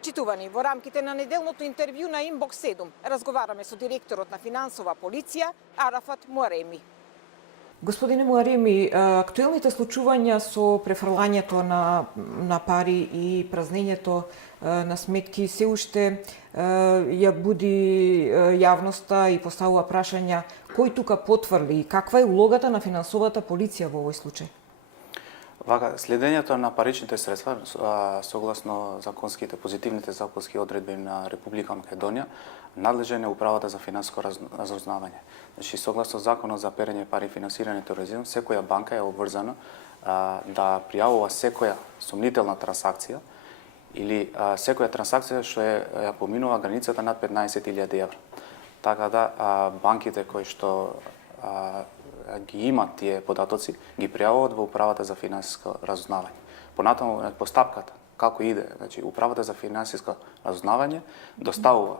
Почитувани, во рамките на неделното интервју на Инбокс 7 разговараме со директорот на финансова полиција Арафат Муареми. Господине Муареми, актуелните случувања со префрлањето на пари и празнењето на сметки се уште ја буди јавноста и поставува прашања кој тука потврди и каква е улогата на финансовата полиција во овој случај? Вака, следењето на паричните средства, согласно законските, позитивните законски одредби на Република Македонија, надлежен е управата за финансиско разузнавање. Значи, согласно законот за перење пари и финансирање тероризам, секоја банка е обврзана да пријавува секоја сомнителна трансакција или секоја трансакција што ја поминува границата над 15.000 евра. Така да банките кои што ги имат тие податоци, ги пријавуваат во управата за финансиско разузнавање. Понатаму постапката како иде, значи управата за финансиско разузнавање доставува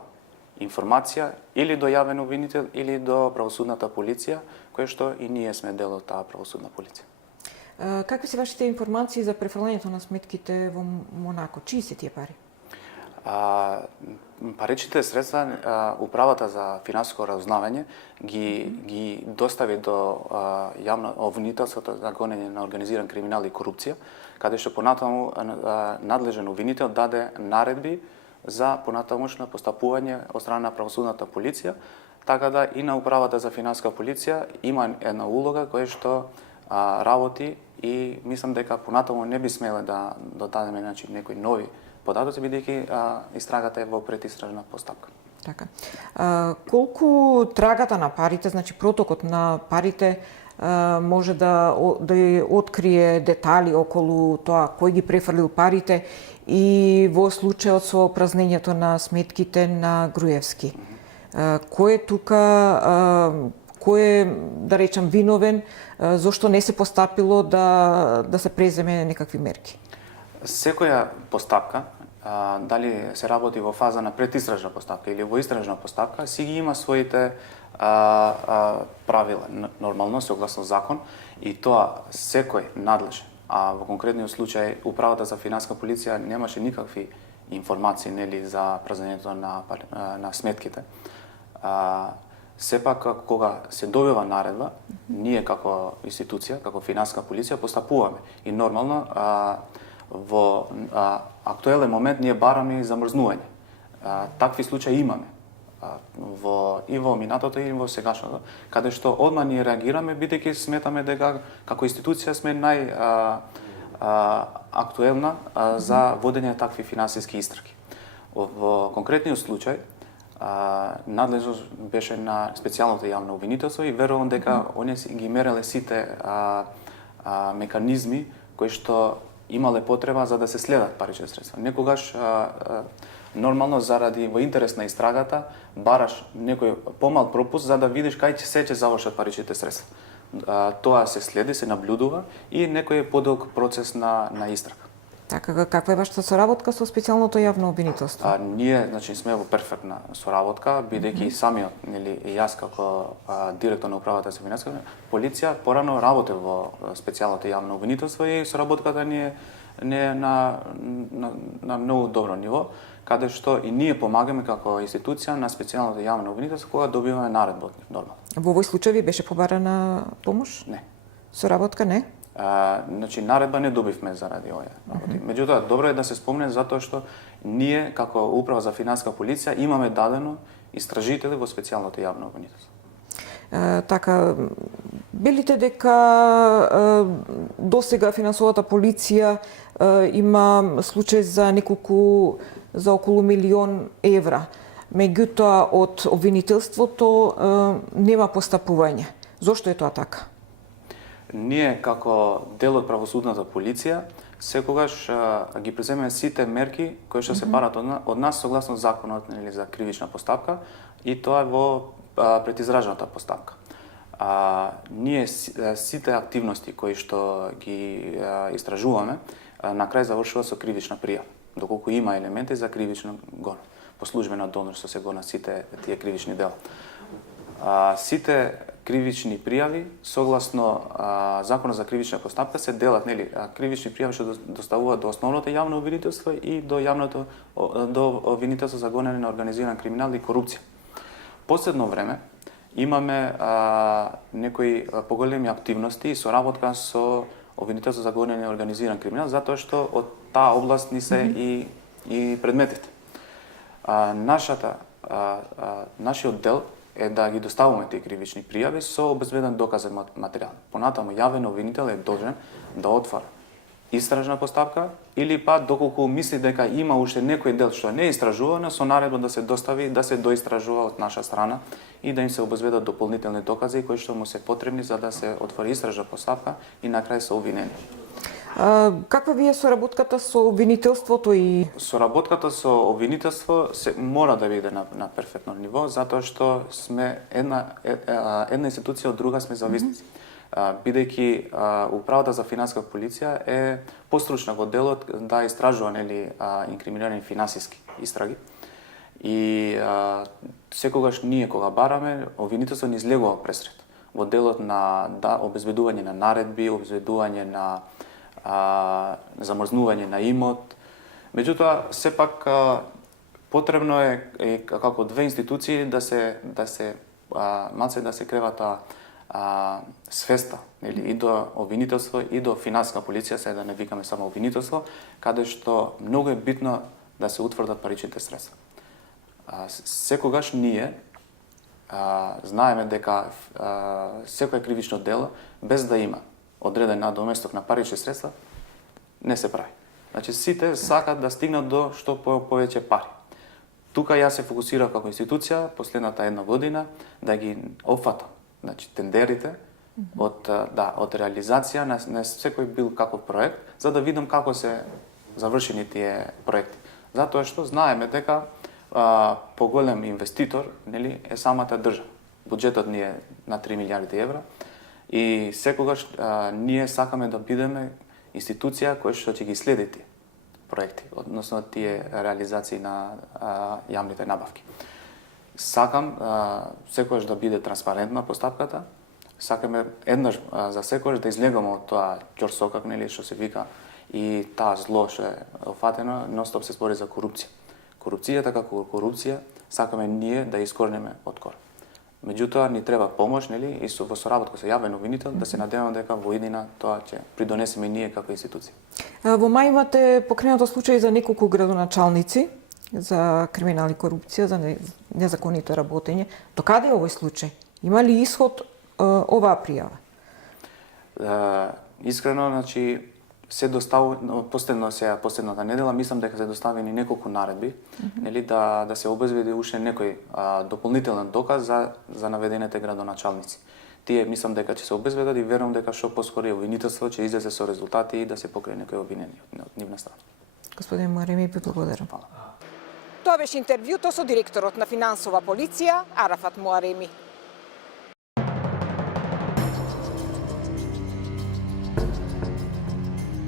информација или до јавен обвинител или до правосудната полиција, која што и ние сме дел од таа правосудна полиција. Какви се вашите информации за префрлањето на сметките во Монако? Чии се тие пари? Паричните средства управата за финансиско разузнавање ги достави до јавно обвинителството за гонење на организиран криминал и корупција, каде што понатаму надлежен обвинител даде наредби за понатамошно постапување од страна на правосудната полиција, така да и на управата за финансиска полиција има една улога која што работи и мислам дека понатаму не би смеле да додадеме некои нови податоци, бидејќи истрагата е во предистражна постапка. Така. Колку трагата на парите, значи протокот на парите, може да открие детали околу тоа кој ги префрлил парите и во случајот со празнењето на сметките на Груевски? Кој е тука, кој е, да речам, виновен, зошто не се постапило да се преземе некакви мерки? Секоја постапка, дали се работи во фаза на предистражна постапка или во истражна постапка, си ги има своите правила, нормално, согласно закон, и тоа секој надлежен. А во конкретниот случај, управата за финансиска полиција немаше никакви информации нели за празнењето на сметките. Сепак, кога се добива наредба, ние како институција, како финансиска полиција, постапуваме. И нормално, во актуелен момент ние бараме и замрзнување. Такви случаи имаме и во минатото и во сегашното, каде што одма ние реагираме, бидејќи сметаме дека како институција сме актуелна за водење такви финансиски истраги. Во конкретниот случај, надлежност беше на специјалното јавно обвинителство и верувам дека оние ги мереле сите меканизми кои што имале потреба за да се следат парични средства. Некогаш нормално заради во интерес на истрагата бараш некој помал пропуст за да видиш кај ќе завршат паричните средства. Тоа се следи, се наблюдува и некој подолг процес на истрага. Така, каква е вашата соработка со специјалното јавно обвинителство? Ние, значи, сме во перфектна соработка, бидејќи самиот, нели, и јас како директор на управата за финансиска полиција порано работев во специјалното јавно обвинителство и соработката ни е на многу добро ниво, каде што и ние помагаме како институција на специјалното јавно обвинителство кога добиваме наредба од нив, нормално. Во овој случај ви беше побарана помош? Не. Соработка не? Значи, наредба не добивме заради овие работи. Меѓутоа, добро е да се спомне затоа што ние, како Управа за финансиска полиција, имаме дадено истражители во специјалното јавно обвинителство. Така, белите дека досега финансовата полиција има случај за околу 1.000.000 евра. Меѓутоа, од обвинителството нема постапување. Зошто е тоа така? Ние, како дел од правосудната полиција, секогаш ги преземеме сите мерки кои што се барат од нас согласно законот за кривична постапка и тоа во предизражната постапка. Ние сите активности кои што ги истражуваме, на крај завршува со кривична пријава, доколку има елементи за кривично гон. По службено донорство се гонат сите тие кривични дела. Сите кривични пријави согласно Законот за кривична постапка се делат, нели, кривични пријави што доставуваат до основното јавно обвинителство и до обвинителство за гонење на организиран криминал и корупција. Последно време имаме некои поголеми активности и соработка со обвинителство за гонење на организиран криминал, затоа што од таа област ни се и предметите. Нашиот дел е да ги доставуваме тие кривични пријави со обезбеден доказен материјал. Понатаму јавен обвинител е должен да отвара истражна постапка или па доколку мисли дека има уште некој дел што не е истражувано, со наредба да се достави, да се доистражува од наша страна и да им се обезбедат дополнителни докази кои што му се потребни за да се отвори истражна постапка и на крај се обвинени. Каква ви е соработката со обвинителството и Соработката со обвинителство мора да биде на перфектно ниво, затоа што сме една институција од друга сме зависници. Бидејќи Управата за финансиска полиција е постручна во делот да истражува, нели, инкриминирани финансиски истраги. И секогаш ние кога бараме, обвинителство ни излегува пресред во делот на обезбедување на наредби, обезбедување на замрзнување на имот. Меѓутоа, сепак потребно е како две институции да се креват свеста, нели, и до обвинителство и до финансиска полиција, сега да не викаме само обвинителство, каде што многу е битно да се утврдат паричните средства. Секогаш ние знаеме дека секој кривично дело без да има одреден надоместок на парични средства не се прави. Значи сите сакат да стигнат до што повеќе пари. Тука јас се фокусирав како институција последната една година да ги опфатам, значи тендерите од реализација на секој бил каков проект, за да видам како се завршени тие проекти. Затоа што знаеме дека поголем инвеститор, нели, е самата држава. Буџетот ни е на 3 милиарди евра и секогаш ние сакаме да бидеме институција која што ќе ги следи тие проекти, односно тие реализации на јавните набавки. Сакам секогаш да биде транспарентна постапката, сакаме еднаш за секогаш да излегаме од тоа ќорсокак, нели, што се вика, и таа зло што е офатено, нон-стоп се збори за корупција. Корупцијата како корупција сакаме ние да искоренеме од корен. Меѓутоа ни треба помош, нели, и во соработка со јавен обвинител да се надеваме дека во иднина тоа ќе придонесеме ние како институција. Во мај имате покренато случаи за неколку градоначалници за криминал и корупција, за незаконито работење. До каде е овој случај? Има ли исход оваа пријава? Искрено, значи, се доставува последната недела, мислам дека се доставени неколку наредби, нели, да се обезбеди уште некој дополнителен доказ за наведените градоначалници. Тие мислам дека ќе се обезбедат и верувам дека што поскоро обвинителство ќе излезе со резултати и да се покрине некој обвинени од нивна страна. Господин Муареми, ви благодарам. Тоа беше интервјуто со директорот на финансова полиција Арафат Муареми.